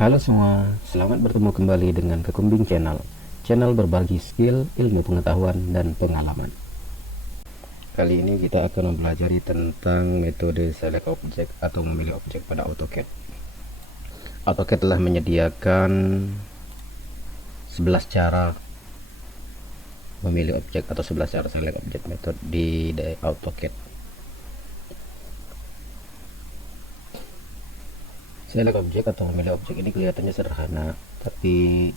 Halo semua, selamat bertemu kembali dengan Kekumbing Channel. Channel berbagi skill, ilmu pengetahuan, dan pengalaman. Kali ini kita akan mempelajari tentang metode select object atau memilih objek pada AutoCAD. AutoCAD telah menyediakan 11 cara memilih objek atau 11 cara select object method di AutoCAD. Select objek atau memilih objek ini kelihatannya sederhana, tapi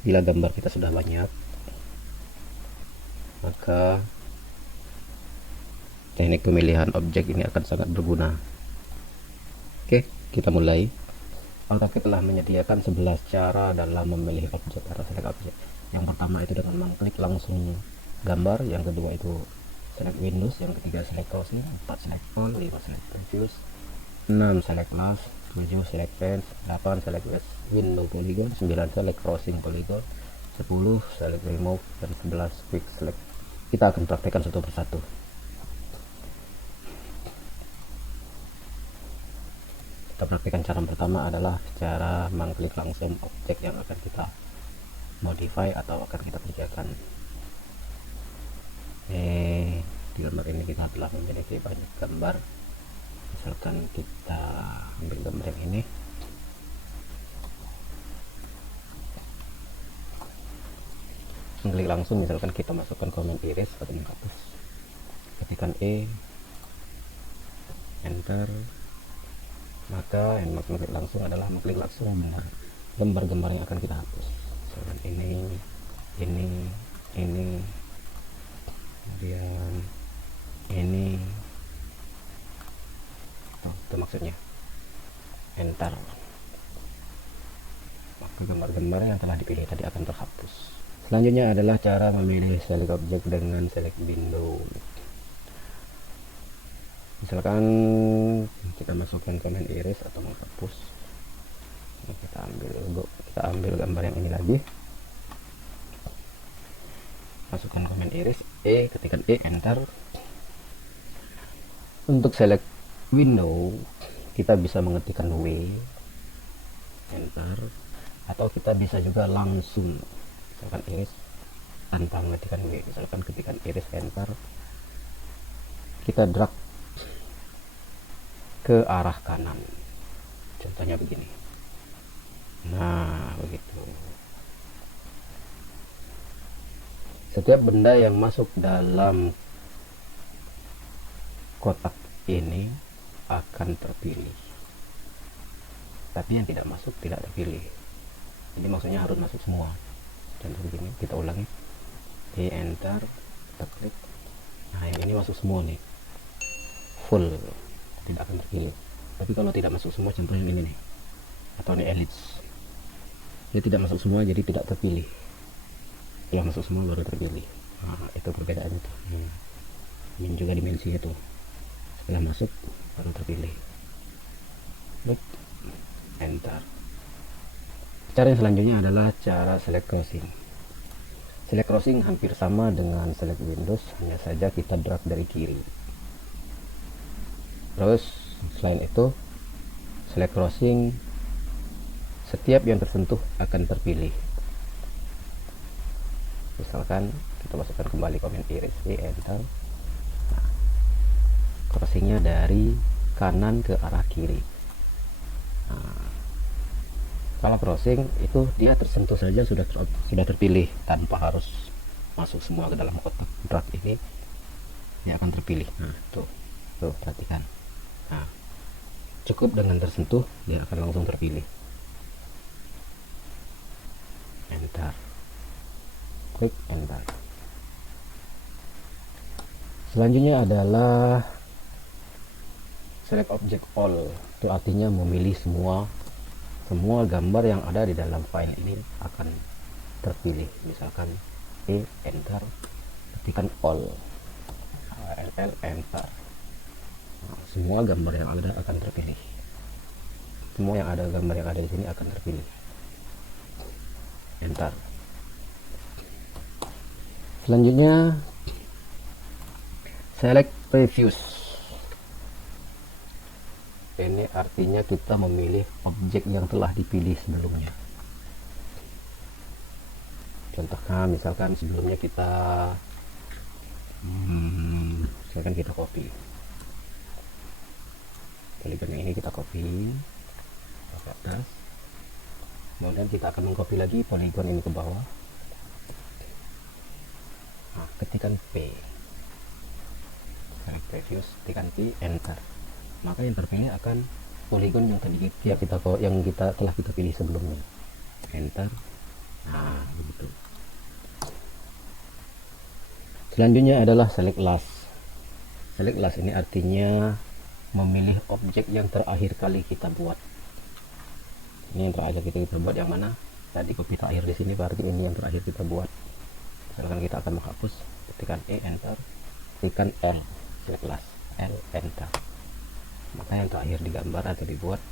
bila gambar kita sudah banyak, maka teknik pemilihan objek ini akan sangat berguna. Oke, kita mulai. AutoCAD telah menyediakan 11 cara dalam memilih objek atau select objek. Yang pertama itu dengan mengklik langsung gambar, yang kedua itu select Windows, yang ketiga select crossing, 4 select all, 5 select previous, 6 select last, 7 select fence, 8 select window polygon, 9 select crossing polygon, 10 select remove, dan 11 quick select. Kita akan praktekkan satu persatu. Kita praktekkan cara pertama adalah cara mengklik langsung objek yang akan kita modify atau akan kita kerjakan. Di gambar ini kita telah memiliki banyak gambar. Misalkan kita ambil gambar yang ini, mengklik langsung, misalkan kita masukkan comment iris atau menghapus, ketikkan enter, maka yang mengklik langsung adalah mengklik langsung gambar-gambar yang akan kita hapus. Misalkan ini, kemudian ini, itu maksudnya. Enter, maka gambar-gambar yang telah dipilih tadi akan terhapus. Selanjutnya adalah cara memilih select object dengan select window. Misalkan kita masukkan comment iris atau menghapus, kita ambil gambar yang ini lagi, masukkan comment iris, ketikkan enter. Untuk select window kita bisa mengetikkan W, enter, atau kita bisa juga langsung misalkan iris tanpa mengetikkan W, misalkan ketikkan iris enter, kita drag ke arah kanan, contohnya begini. Nah, begitu. Setiap benda yang masuk dalam kotak ini akan terpilih, tapi yang tidak masuk tidak terpilih. Jadi maksudnya harus masuk semua. Contoh begini, kita ulangi, enter, kita klik. Nah, yang ini masuk semua nih, full, tidak akan terpilih. Tapi kalau tidak masuk semua, contoh yang ini nih, atau ini ellipse, dia tidak masuk semua, jadi tidak terpilih. Yang masuk semua baru terpilih. Nah, itu perbedaannya tuh. Ini juga dimensinya tuh, setelah masuk baru terpilih. Baik, enter. Cara yang selanjutnya adalah cara select crossing. Select crossing hampir sama dengan select Windows, hanya saja kita drag dari kiri. Terus selain itu, select crossing, setiap yang tersentuh akan terpilih. Misalkan kita masukkan kembali comment iris, enter. Nah, crossingnya dari kanan ke arah kiri. Nah, kalau crossing itu dia tersentuh saja sudah terpilih tanpa harus masuk semua ke dalam kotak drag ini, dia akan terpilih. Nah, tuh perhatikan. Nah, cukup dengan tersentuh dia akan langsung terpilih. Enter, klik enter. Selanjutnya adalah select object all, itu artinya memilih semua gambar yang ada di dalam file ini akan terpilih. Misalkan enter, ketikkan all, enter. Nah, semua gambar yang ada akan terpilih. Semua gambar yang ada di sini akan terpilih. Enter. Selanjutnya select previous. ini artinya kita memilih objek yang telah dipilih sebelumnya. Contohnya misalkan sebelumnya kita misalkan kita copy poligon ini, kita copy ke atas, kemudian kita akan mengcopy lagi poligon ini ke bawah. Nah, ketikkan P, cari previous, tekan P, enter, maka yang terpilih akan poligon yang tadi kita telah kita pilih sebelumnya. Enter. Nah, begitu. Selanjutnya adalah select last. Select last ini artinya memilih objek yang terakhir kali kita buat. Ini yang terakhir kita buat yang mana? Tadi copy terakhir di sini, berarti ini yang terakhir kita buat. Misalkan kita akan menghapus, tekan E, enter, tekan L, select last, L, enter. Maka yang terakhir digambar atau dibuat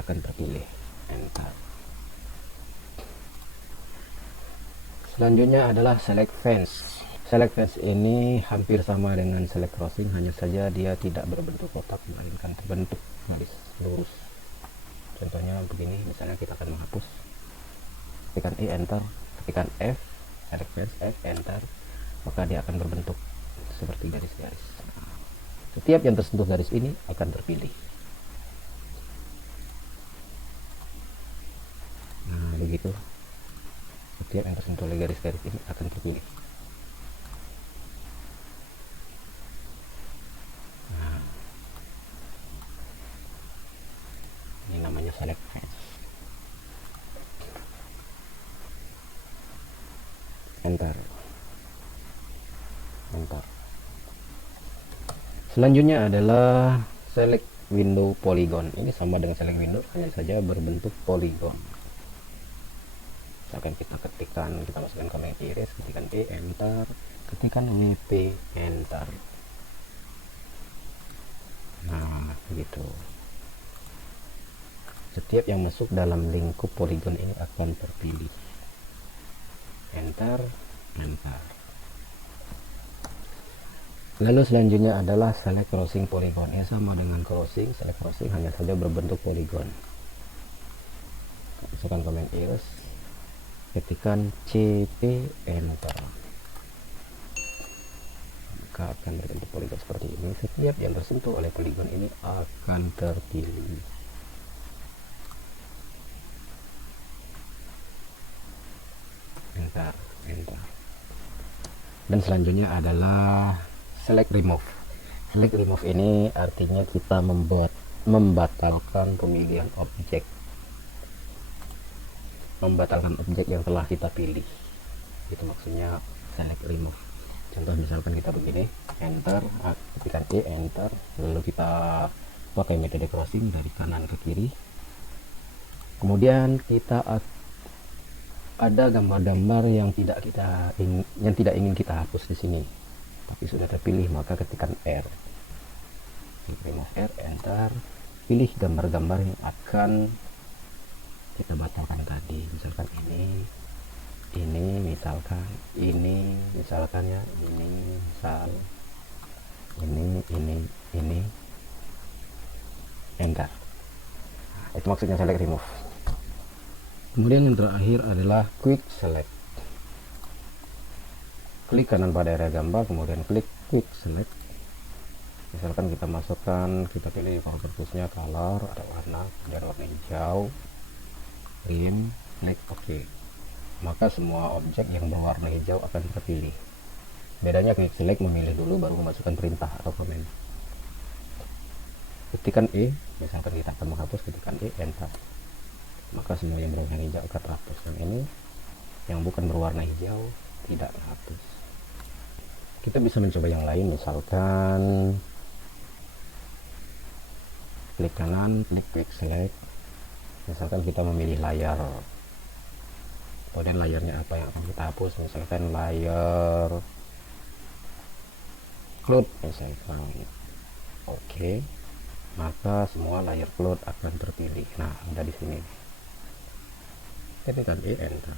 akan terpilih, enter. Selanjutnya adalah select fence. Select fence ini hampir sama dengan select crossing, hanya saja dia tidak berbentuk kotak melainkan berbentuk garis lurus. Contohnya begini, misalnya kita akan menghapus, tekan E, enter, tekan F, select fence, F, enter, maka dia akan berbentuk seperti garis-garis. Setiap yang tersentuh garis ini akan terpilih. Nah, begitu. Setiap yang tersentuh oleh garis-garis ini akan terpilih. Nah, ini namanya select fence. Enter. Enter. Selanjutnya adalah select window polygon. Ini sama dengan select window, hanya saja berbentuk polygon. Misalkan kita masukkan command iris, ketikan E, enter, ketikan WP, enter. Nah, begitu. Setiap yang masuk dalam lingkup polygon ini akan terpilih. Enter, enter. Lalu selanjutnya adalah select crossing polygon. Ya, sama dengan crossing, select crossing hanya saja berbentuk polygon. Masukkan command iris, ketikan CP, enter, maka akan berbentuk polygon seperti ini. Setiap yang tersentuh oleh polygon ini akan terpilih. Enter, enter. Dan selanjutnya adalah select remove. Select remove ini artinya kita membatalkan pemilihan objek, membatalkan objek yang telah kita pilih. Itu maksudnya select remove. Contoh misalkan kita begini, enter, tekan E, enter, lalu kita pakai metode crossing dari kanan ke kiri. Kemudian kita ada gambar-gambar yang tidak ingin kita hapus di sini, tapi sudah terpilih, maka ketikkan R, remove R, enter, pilih gambar-gambar yang akan kita batalkan tadi. Misalkan ini misalkan ya, ini, enter. Nah, itu maksudnya select remove. Kemudian yang terakhir adalah quick select. Klik kanan pada area gambar, kemudian klik quick select. Misalkan kita masukkan, kita pilih power purpose-nya color, ada warna, kemudian warna hijau, green, klik OK. Maka semua objek yang berwarna hijau akan terpilih. Bedanya quick select memilih dulu baru memasukkan perintah atau komen. Ketikan E, misalkan kita akan menghapus, ketikan E, enter. Maka semua yang berwarna hijau akan terhapus. Yang ini yang bukan berwarna hijau tidak terhapus. Kita bisa mencoba yang lain, misalkan klik kanan, klik quick select. Misalkan kita memilih layar, kemudian layarnya apa yang akan kita hapus, misalkan layar cloud misalkan. Oke, maka semua layar cloud akan terpilih. Nah, ada di sini, tekan E, enter,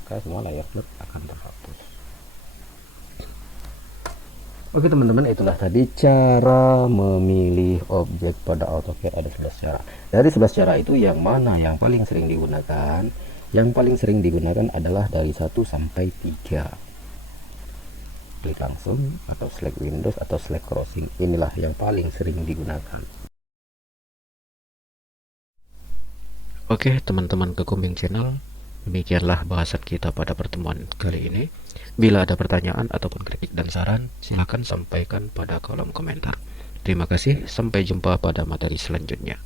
maka semua layar cloud akan terhapus. Oke teman-teman, itulah tadi cara memilih objek pada AutoCAD. Ada 11 cara. Dari 11 cara itu yang mana yang paling sering digunakan? Yang paling sering digunakan adalah dari 1 sampai 3. Klik langsung atau select Windows atau select crossing. Inilah yang paling sering digunakan. Oke teman-teman Kekumbing Channel, demikianlah bahasan kita pada pertemuan kali ini. Bila ada pertanyaan ataupun kritik dan saran, silakan sampaikan pada kolom komentar. Terima kasih, sampai jumpa pada materi selanjutnya.